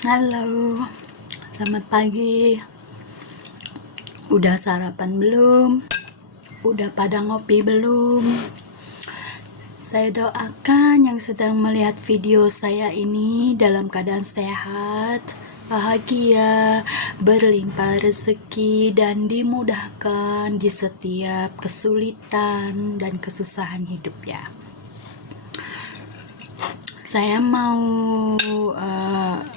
Halo, selamat pagi. Udah sarapan belum? Udah pada ngopi belum? Saya doakan yang sedang melihat video saya ini dalam keadaan sehat, bahagia, berlimpah rezeki, dan dimudahkan di setiap kesulitan dan kesusahan hidup ya. Saya mau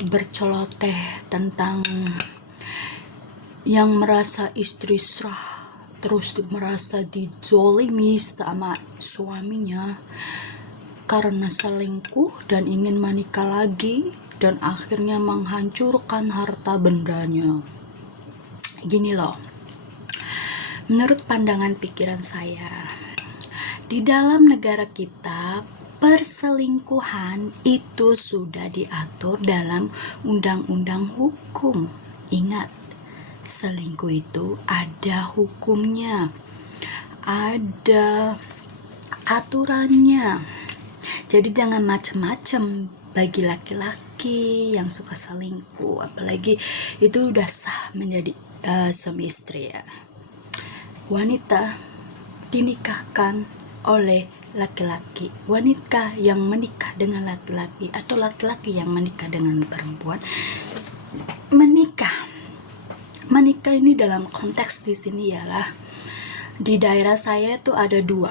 berceloteh tentang yang merasa istri serah, terus merasa dizolimi sama suaminya karena selingkuh dan ingin menikah lagi dan akhirnya menghancurkan harta bendanya. Gini loh, menurut pandangan pikiran saya, di dalam negara kita perselingkuhan itu sudah diatur dalam undang-undang hukum. Ingat, selingkuh itu ada hukumnya, ada aturannya. Jadi jangan macem-macem bagi laki-laki yang suka selingkuh, apalagi itu udah sah menjadi suami istri ya. Wanita dinikahkan oleh laki-laki, wanita yang menikah dengan laki-laki atau laki-laki yang menikah dengan perempuan, menikah ini dalam konteks di sini ialah di daerah saya tuh ada dua,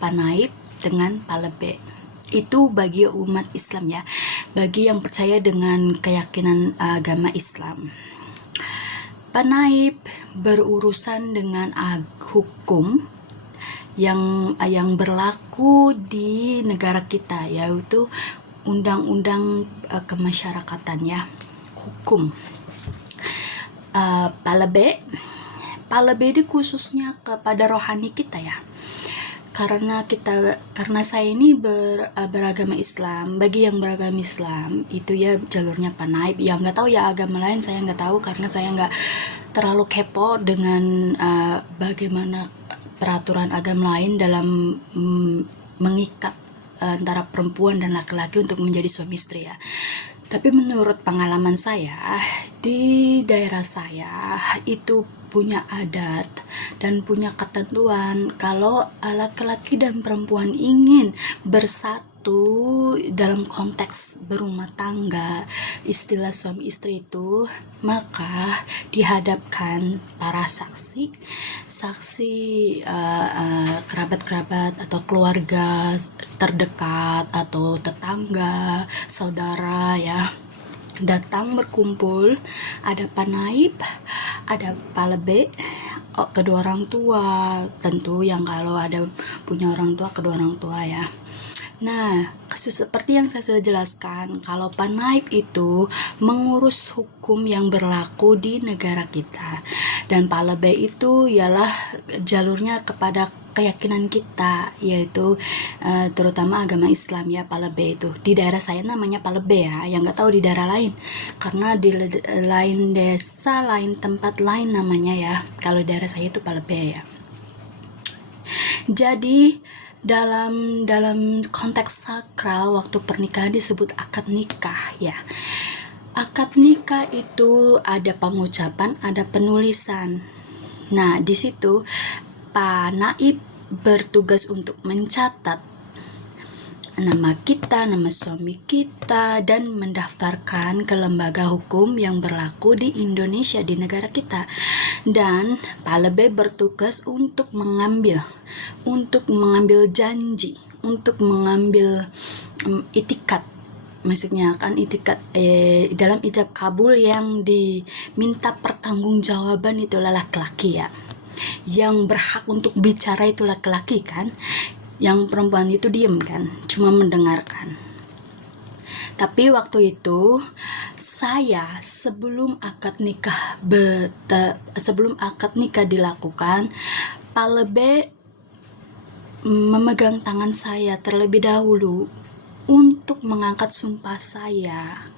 Panaib dengan Palebe. Itu bagi umat Islam ya, bagi yang percaya dengan keyakinan agama Islam. Panaib berurusan dengan hukum yang berlaku di negara kita, yaitu undang-undang kemasyarakatan ya, hukum. Palebe itu khususnya kepada rohani kita ya, karena saya ini beragama Islam. Bagi yang beragama Islam itu ya jalurnya Panaib. Yang nggak tahu ya agama lain saya nggak tahu, karena saya nggak terlalu kepo dengan bagaimana peraturan agama lain dalam mengikat antara perempuan dan laki-laki untuk menjadi suami istri ya. Tapi menurut pengalaman saya, di daerah saya itu punya adat dan punya ketentuan kalau laki-laki dan perempuan ingin bersatu dalam konteks berumah tangga, istilah suami istri itu, maka dihadapkan para saksi kerabat-kerabat atau keluarga terdekat atau tetangga, saudara ya, datang berkumpul. Ada Panaib, ada Palebe, kedua orang tua, tentu yang kalau ada punya orang tua, kedua orang tua ya. Nah, seperti yang saya sudah jelaskan, kalau Panaib itu mengurus hukum yang berlaku di negara kita, dan Palebe itu ialah jalurnya kepada keyakinan kita, yaitu terutama agama Islam ya. Palebe itu di daerah saya namanya Palebe ya, yang nggak tahu di daerah lain, karena di lain desa, lain tempat lain namanya ya. Kalau daerah saya itu Palebe ya. Jadi dalam konteks sakral waktu pernikahan disebut akad nikah ya. Akad nikah itu ada pengucapan, ada penulisan. Nah, di situ Pak Naib bertugas untuk mencatat nama kita, nama suami kita, dan mendaftarkan ke lembaga hukum yang berlaku di Indonesia, di negara kita. Dan Palebe bertugas untuk mengambil janji, untuk mengambil itikat. Maksudnya kan itikat dalam ijab kabul yang diminta pertanggungjawaban itulah laki-laki ya. Yang berhak untuk bicara itu laki-laki kan, yang perempuan itu diem kan, cuma mendengarkan. Tapi waktu itu saya sebelum akad nikah dilakukan, Palebe memegang tangan saya terlebih dahulu untuk mengangkat sumpah saya,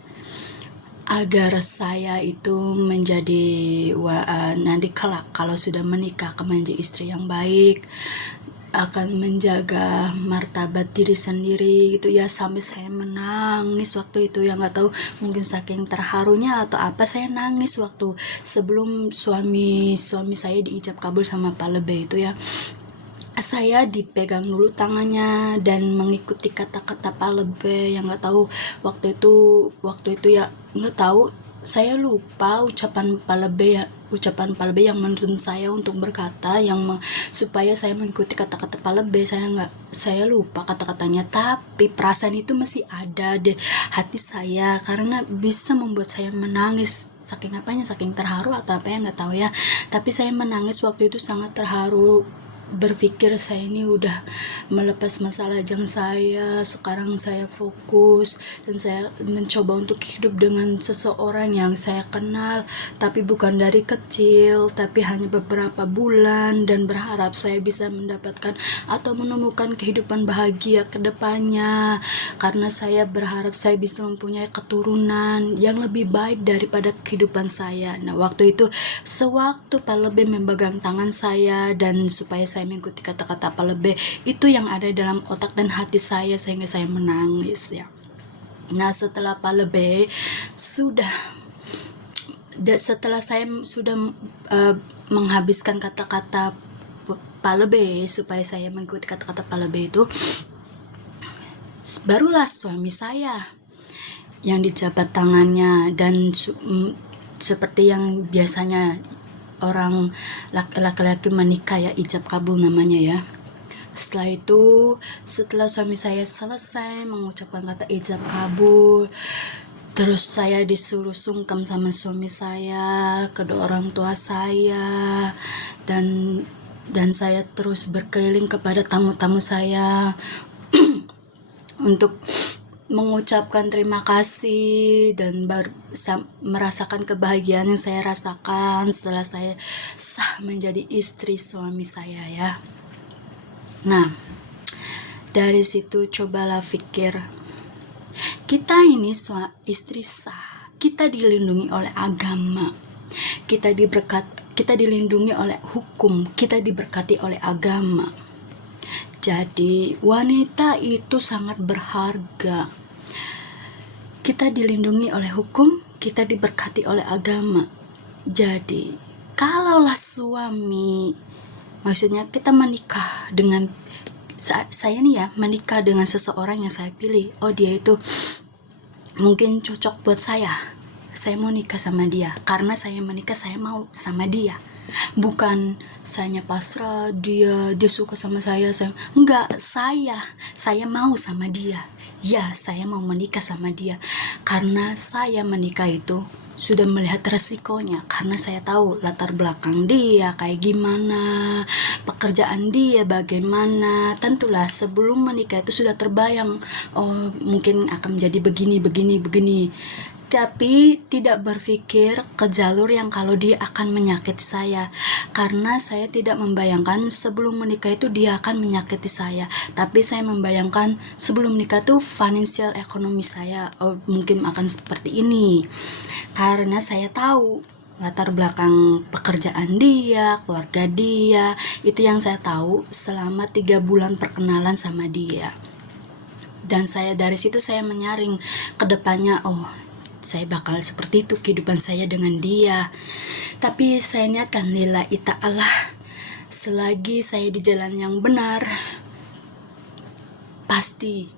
agar saya itu menjadi nanti kelak kalau sudah menikah akan menjadi istri yang baik, akan menjaga martabat diri sendiri gitu ya, sampai saya menangis waktu itu ya, nggak tahu mungkin saking terharunya atau apa, saya nangis waktu sebelum suami saya diijab kabul sama Pak Lebe itu ya. Saya dipegang dulu tangannya dan mengikuti kata-kata Pak Lebe yang nggak tahu waktu itu ya, nggak tahu, saya lupa ucapan Pak Lebe yang menuntun saya untuk berkata supaya saya mengikuti kata-kata Pak Lebe. Saya lupa kata-katanya, tapi perasaan itu masih ada di hati saya karena bisa membuat saya menangis. Saking terharu atau apa ya, nggak tahu ya, tapi saya menangis waktu itu sangat terharu, berpikir saya ini udah melepas masa lajang saya, sekarang saya fokus dan saya mencoba untuk hidup dengan seseorang yang saya kenal tapi bukan dari kecil, tapi hanya beberapa bulan, dan berharap saya bisa mendapatkan atau menemukan kehidupan bahagia ke depannya, karena saya berharap saya bisa mempunyai keturunan yang lebih baik daripada kehidupan saya. Nah, waktu itu sewaktu Pak Lebe memegang tangan saya dan supaya saya mengikuti kata-kata Pak Lebe, itu yang ada dalam otak dan hati saya sehingga saya menangis ya. Nah, setelah Pak Lebe setelah saya sudah menghabiskan kata-kata Pak Lebe supaya saya mengikuti kata-kata Pak Lebe itu, barulah suami saya yang dijabat tangannya dan seperti yang biasanya orang laki-laki menikah ya, ijab kabul namanya ya. Setelah suami saya selesai mengucapkan kata ijab kabul, terus saya disuruh sungkem sama suami saya, kedua orang tua saya, dan saya terus berkeliling kepada tamu-tamu saya untuk mengucapkan terima kasih dan merasakan kebahagiaan yang saya rasakan setelah saya sah menjadi istri suami saya ya. Nah, dari situ cobalah pikir, kita ini istri sah, kita dilindungi oleh agama, kita dilindungi oleh hukum, kita diberkati oleh agama. Jadi wanita itu sangat berharga. Kita dilindungi oleh hukum, kita diberkati oleh agama. Jadi kalaulah suami, maksudnya kita menikah dengan saya nih ya, menikah dengan seseorang yang saya pilih, oh dia itu mungkin cocok buat saya mau nikah sama dia, karena saya menikah saya mau sama dia, bukan saya pasrah, dia suka sama saya enggak, saya mau sama dia ya, saya mau menikah sama dia karena saya menikah itu sudah melihat resikonya, karena saya tahu latar belakang dia kayak gimana, pekerjaan dia bagaimana. Tentulah sebelum menikah itu sudah terbayang, oh mungkin akan menjadi begini, tapi tidak berpikir ke jalur yang kalau dia akan menyakiti saya, karena saya tidak membayangkan sebelum menikah itu dia akan menyakiti saya, tapi saya membayangkan sebelum menikah tuh financial ekonomi saya, oh mungkin akan seperti ini, karena saya tahu latar belakang pekerjaan dia, keluarga dia, itu yang saya tahu selama 3 bulan perkenalan sama dia. Dan dari situ saya menyaring ke depannya, oh saya bakal seperti itu kehidupan saya dengan dia. Tapi saya niatkan lillahi ta'ala, selagi saya di jalan yang benar, pasti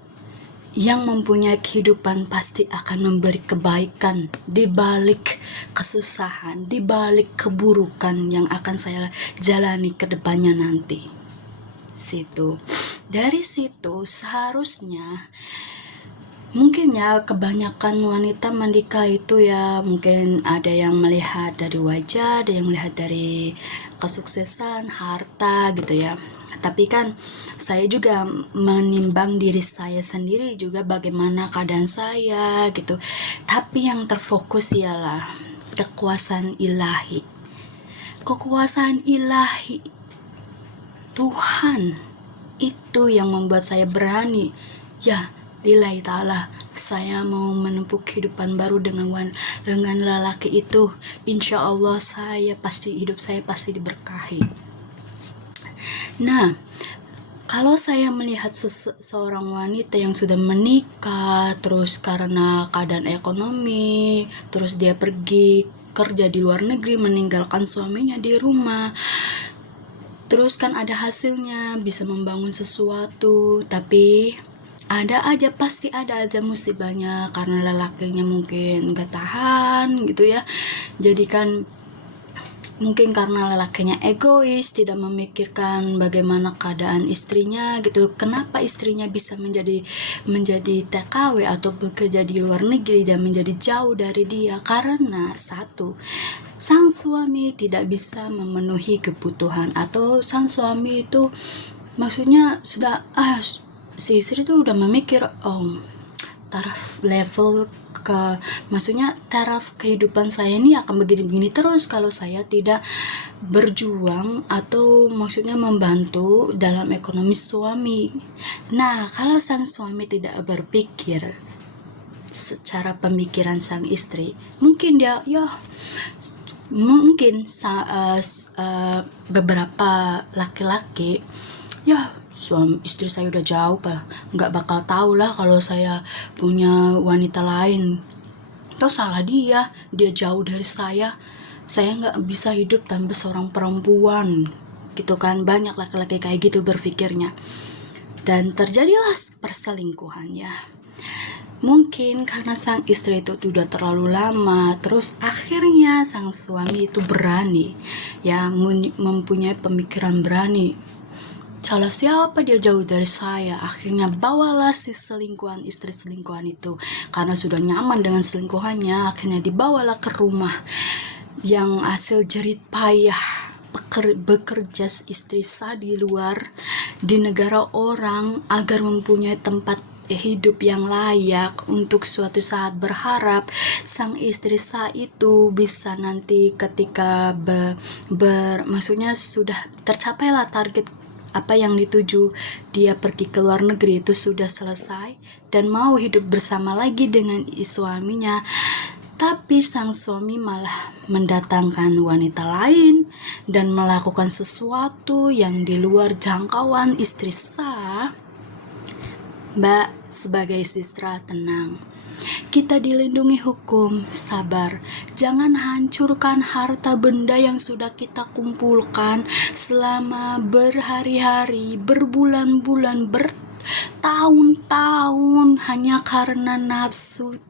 yang mempunyai kehidupan pasti akan memberi kebaikan di balik kesusahan, di balik keburukan yang akan saya jalani ke depannya nanti. Dari situ seharusnya mungkin ya, kebanyakan wanita menikah itu ya mungkin ada yang melihat dari wajah, ada yang melihat dari kesuksesan, harta gitu ya. Tapi kan saya juga menimbang diri saya sendiri juga, bagaimana keadaan saya gitu. Tapi yang terfokus ialah kekuasaan ilahi. Kekuasaan ilahi Tuhan itu yang membuat saya berani ya, lillahi ta'ala, saya mau menempuh kehidupan baru dengan lelaki itu. Insya Allah hidup saya pasti diberkahi. Nah, Kalau saya melihat seorang wanita yang sudah menikah, terus karena keadaan ekonomi, terus dia pergi kerja di luar negeri, meninggalkan suaminya di rumah, terus kan ada hasilnya, bisa membangun sesuatu, tapi pasti ada aja musibahnya karena lelakinya mungkin gak tahan gitu ya. Jadi kan mungkin karena lelakinya egois, tidak memikirkan bagaimana keadaan istrinya gitu. Kenapa istrinya bisa menjadi TKW atau bekerja di luar negeri dan menjadi jauh dari dia? Karena satu, sang suami tidak bisa memenuhi kebutuhan, atau sang suami itu maksudnya sudah si istri tuh udah memikir taraf level maksudnya taraf kehidupan saya ini akan begini-begini terus kalau saya tidak berjuang atau maksudnya membantu dalam ekonomi suami. Nah, kalau sang suami tidak berpikir secara pemikiran sang istri, mungkin dia beberapa laki-laki suami istri saya udah jauh nggak bakal tahu lah kalau saya punya wanita lain. Itu salah dia jauh dari saya nggak bisa hidup tanpa seorang perempuan gitu kan. Banyak laki-laki kayak gitu berpikirnya, dan terjadilah perselingkuhan ya. Mungkin karena sang istri itu sudah terlalu lama, terus akhirnya sang suami itu berani ya, mempunyai pemikiran berani. Salah siapa dia jauh dari saya? Akhirnya bawalah si istri selingkuhan itu, karena sudah nyaman dengan selingkuhannya, akhirnya dibawalah ke rumah yang hasil jerit payah bekerja istri sah di luar, di negara orang, agar mempunyai tempat hidup yang layak untuk suatu saat berharap sang istri sah itu bisa nanti ketika maksudnya sudah tercapailah target apa yang dituju, dia pergi ke luar negeri itu sudah selesai dan mau hidup bersama lagi dengan suaminya, tapi sang suami malah mendatangkan wanita lain dan melakukan sesuatu yang di luar jangkauan istri sah. Mbak, sebagai sisra, tenang. Kita dilindungi hukum, sabar. Jangan hancurkan harta benda yang sudah kita kumpulkan selama berhari-hari, berbulan-bulan, bertahun-tahun hanya karena nafsu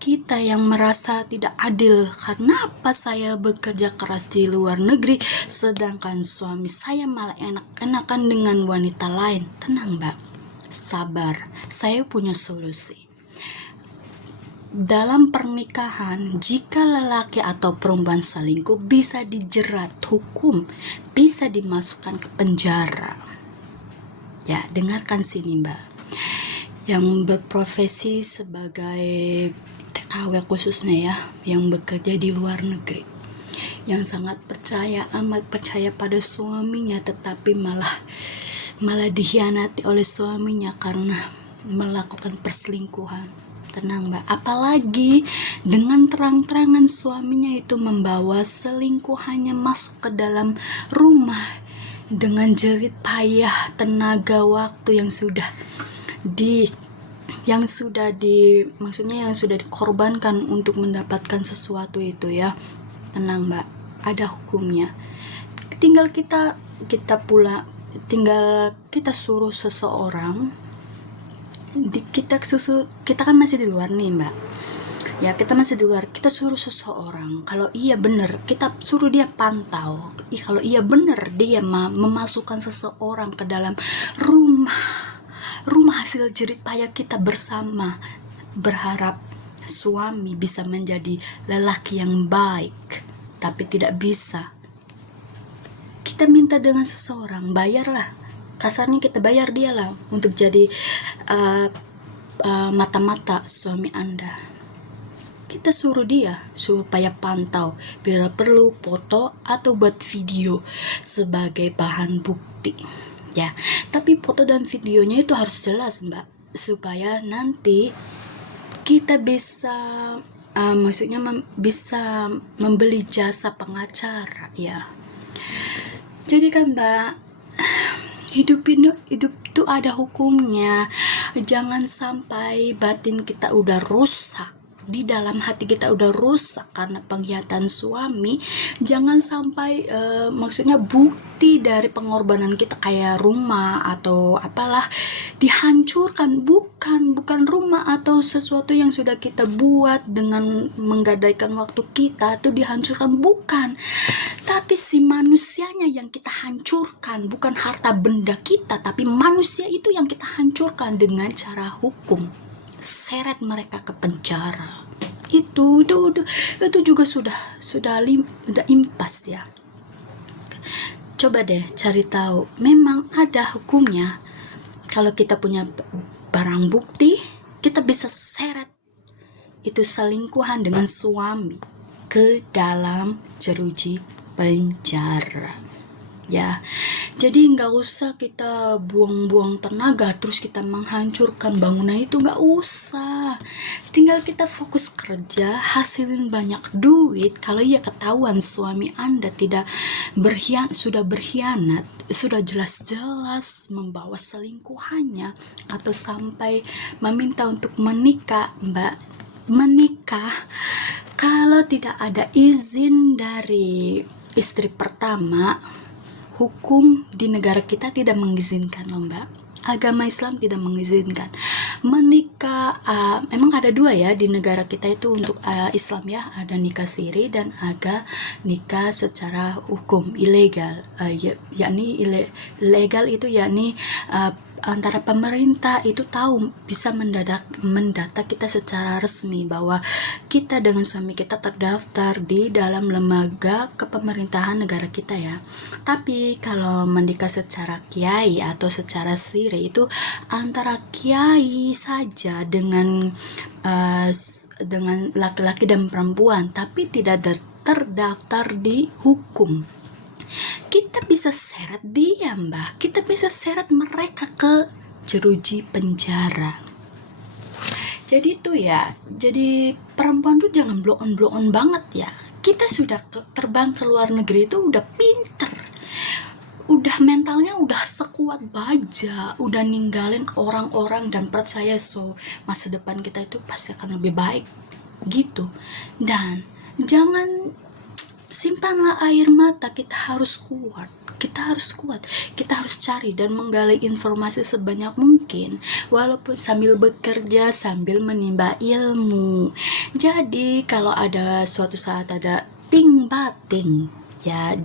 kita yang merasa tidak adil. Kenapa saya bekerja keras di luar negeri sedangkan suami saya malah enak-enakan dengan wanita lain? Tenang, Mbak. Sabar, saya punya solusi. Dalam pernikahan, jika lelaki atau perempuan selingkuh bisa dijerat hukum, bisa dimasukkan ke penjara. Ya, dengarkan sini Mbak. Yang berprofesi sebagai TKW khususnya ya, yang bekerja di luar negeri, yang sangat amat percaya pada suaminya, tetapi malah dikhianati oleh suaminya karena melakukan perselingkuhan. Tenang Mbak, apalagi dengan terang-terangan suaminya itu membawa selingkuhannya masuk ke dalam rumah dengan jerit payah, tenaga, waktu yang sudah maksudnya yang sudah dikorbankan untuk mendapatkan sesuatu itu ya. Tenang Mbak, ada hukumnya. Tinggal kita suruh seseorang, kita kan masih di luar nih Mbak ya, kita masih di luar, kita suruh seseorang, kalau iya benar kita suruh dia pantau, kalau iya benar dia memasukkan seseorang ke dalam rumah hasil jerit payah kita bersama, berharap suami bisa menjadi lelaki yang baik, tapi tidak bisa. Kita minta dengan seseorang, bayarlah, kasarnya kita bayar dia lah untuk jadi mata-mata suami Anda. Kita suruh dia supaya pantau, bila perlu foto atau buat video sebagai bahan bukti ya. Tapi foto dan videonya itu harus jelas Mbak, supaya nanti kita bisa maksudnya bisa membeli jasa pengacara ya. Jadi kan Mbak, hidup tuh ada hukumnya. Jangan sampai batin kita udah rusak, di dalam hati kita udah rusak karena pengkhianatan suami. Jangan sampai maksudnya bukti dari pengorbanan kita kayak rumah atau apalah dihancurkan. Bukan rumah atau sesuatu yang sudah kita buat dengan menggadaikan waktu kita tuh dihancurkan, bukan, tapi si manusianya yang kita hancurkan. Bukan harta benda kita, tapi manusia itu yang kita hancurkan dengan cara hukum. Seret mereka ke penjara. Itu juga sudah impas ya. Coba deh cari tahu, memang ada hukumnya. Kalau kita punya barang bukti, kita bisa seret itu selingkuhan dengan suami ke dalam jeruji penjara. Ya, jadi nggak usah kita buang-buang tenaga terus kita menghancurkan bangunan itu, nggak usah. Tinggal kita fokus kerja, hasilin banyak duit. Kalau ya ketahuan suami Anda sudah berkhianat, sudah jelas-jelas membawa selingkuhannya, atau sampai meminta untuk menikah, menikah kalau tidak ada izin dari istri pertama. Hukum di negara kita tidak mengizinkan loh Mbak. Agama Islam tidak mengizinkan menikah. Memang ada dua ya di negara kita itu untuk Islam ya, ada nikah siri dan ada nikah secara hukum ilegal. Yakni ilegal itu yakni antara pemerintah itu tahu, bisa mendata kita secara resmi bahwa kita dengan suami kita terdaftar di dalam lembaga kepemerintahan negara kita ya. Tapi kalau menikah secara kiai atau secara siri itu antara kiai saja dengan laki-laki dan perempuan, tapi tidak terdaftar di hukum. Kita bisa seret dia Mbak, kita bisa seret mereka ke jeruji penjara. Jadi itu ya, jadi perempuan tuh jangan blow on banget ya. Kita sudah terbang ke luar negeri itu udah pinter, udah mentalnya udah sekuat baja, udah ninggalin orang-orang dan percaya masa depan kita itu pasti akan lebih baik gitu. Dan jangan simpanlah air mata, kita harus kuat, kita harus cari dan menggali informasi sebanyak mungkin, walaupun sambil bekerja, sambil menimba ilmu. Jadi kalau ada suatu saat ada ting bating ya,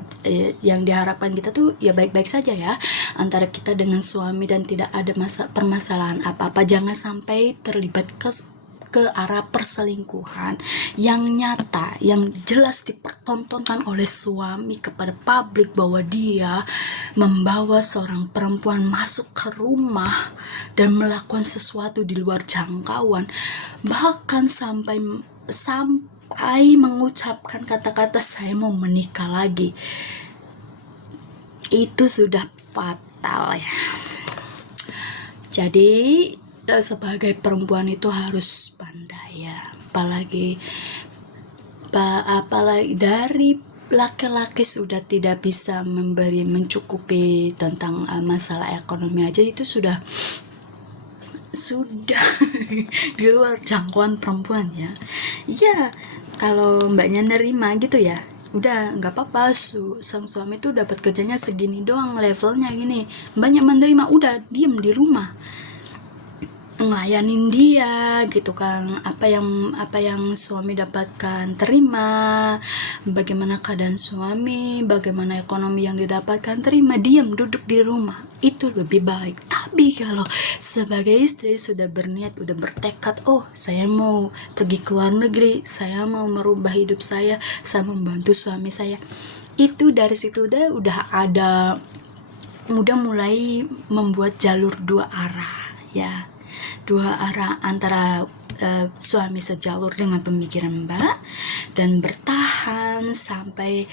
yang diharapkan kita tuh ya baik-baik saja ya antara kita dengan suami dan tidak ada permasalahan apa-apa. Jangan sampai terlibat ke arah perselingkuhan yang nyata, yang jelas dipertontonkan oleh suami kepada publik bahwa dia membawa seorang perempuan masuk ke rumah dan melakukan sesuatu di luar jangkauan, bahkan sampai mengucapkan kata-kata saya mau menikah lagi. Itu sudah fatal ya. Jadi sebagai perempuan itu harus pandai ya, apalagi dari laki-laki sudah tidak bisa mencukupi tentang masalah ekonomi aja, itu sudah di luar jangkauan perempuan ya. Ya kalau mbaknya nerima gitu ya, udah nggak apa-apa, sang suami tuh dapat kerjanya segini doang, levelnya gini, banyak menerima, udah diem di rumah ngelayanin dia gitu kan. Apa yang suami dapatkan terima, bagaimana keadaan suami, bagaimana ekonomi yang didapatkan terima, diam duduk di rumah, itu lebih baik. Tapi kalau sebagai istri sudah berniat, udah bertekad, oh saya mau pergi ke luar negeri, saya mau merubah hidup saya membantu suami saya, itu dari situ udah mulai membuat jalur dua arah ya, antara suami sejalur dengan pemikiran Mbak, dan bertahan sampai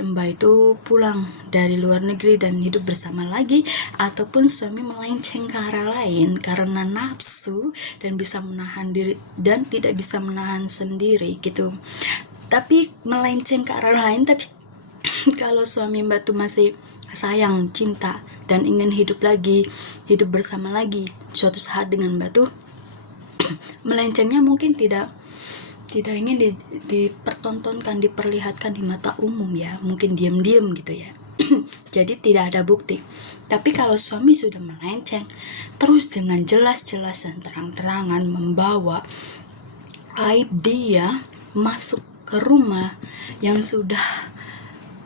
Mbak itu pulang dari luar negeri dan hidup bersama lagi, ataupun suami melenceng ke arah lain karena nafsu dan bisa menahan diri dan tidak bisa menahan sendiri gitu. Tapi melenceng ke arah lain, tapi Kalau suami Mbak tuh masih sayang, cinta, dan ingin hidup bersama lagi, suatu saat dengan Mbak tuh melencengnya mungkin tidak ingin dipertontonkan, diperlihatkan di mata umum ya, mungkin diam-diam gitu ya. Jadi tidak ada bukti. Tapi kalau suami sudah melenceng terus dengan jelas-jelas dan terang-terangan membawa aib dia masuk ke rumah yang sudah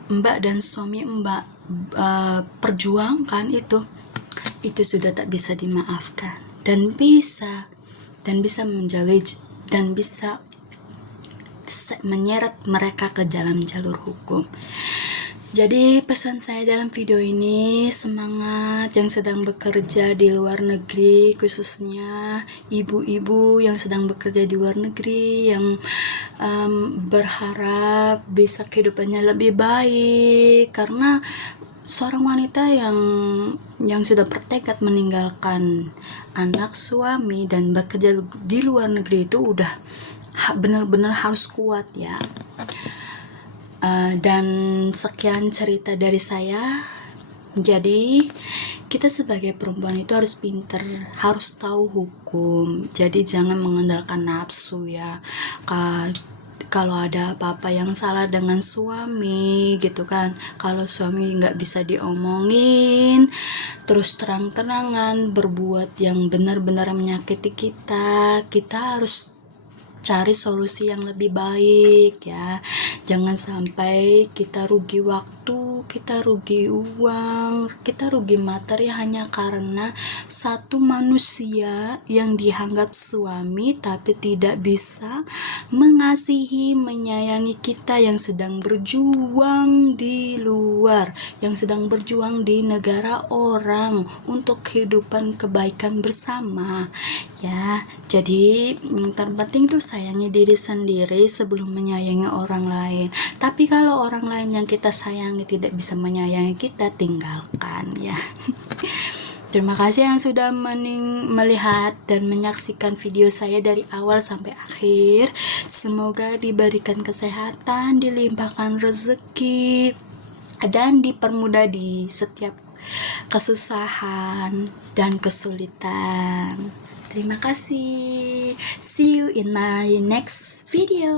Mbak dan suami Mbak perjuangkan, itu sudah tak bisa dimaafkan dan bisa menjauhi dan bisa menyeret mereka ke dalam jalur hukum. Jadi pesan saya dalam video ini, semangat yang sedang bekerja di luar negeri, khususnya ibu-ibu yang sedang bekerja di luar negeri, yang berharap bisa kehidupannya lebih baik, karena seorang wanita yang sudah bertekad meninggalkan anak, suami, dan bekerja di luar negeri itu udah benar-benar harus kuat ya. Dan sekian cerita dari saya. Jadi kita sebagai perempuan itu harus pinter, harus tahu hukum. Jadi jangan mengandalkan nafsu ya. Kalau ada apa-apa yang salah dengan suami gitu kan, kalau suami nggak bisa diomongin, terus terang-terangan berbuat yang benar-benar menyakiti kita harus cari solusi yang lebih baik ya. Jangan sampai kita rugi waktu, kita rugi uang, kita rugi materi hanya karena satu manusia yang dianggap suami tapi tidak bisa mengasihi, menyayangi kita yang sedang berjuang di luar, yang sedang berjuang di negara orang untuk kehidupan kebaikan bersama ya. Jadi yang terpenting itu sayangi diri sendiri sebelum menyayangi orang lain. Tapi kalau orang lain yang kita sayangi tidak bisa menyayangi kita, tinggalkan ya. Terima kasih yang sudah melihat dan menyaksikan video saya dari awal sampai akhir. Semoga diberikan kesehatan, dilimpahkan rezeki, dan dipermudah di setiap kesusahan dan kesulitan. Terima kasih. See you in my next video.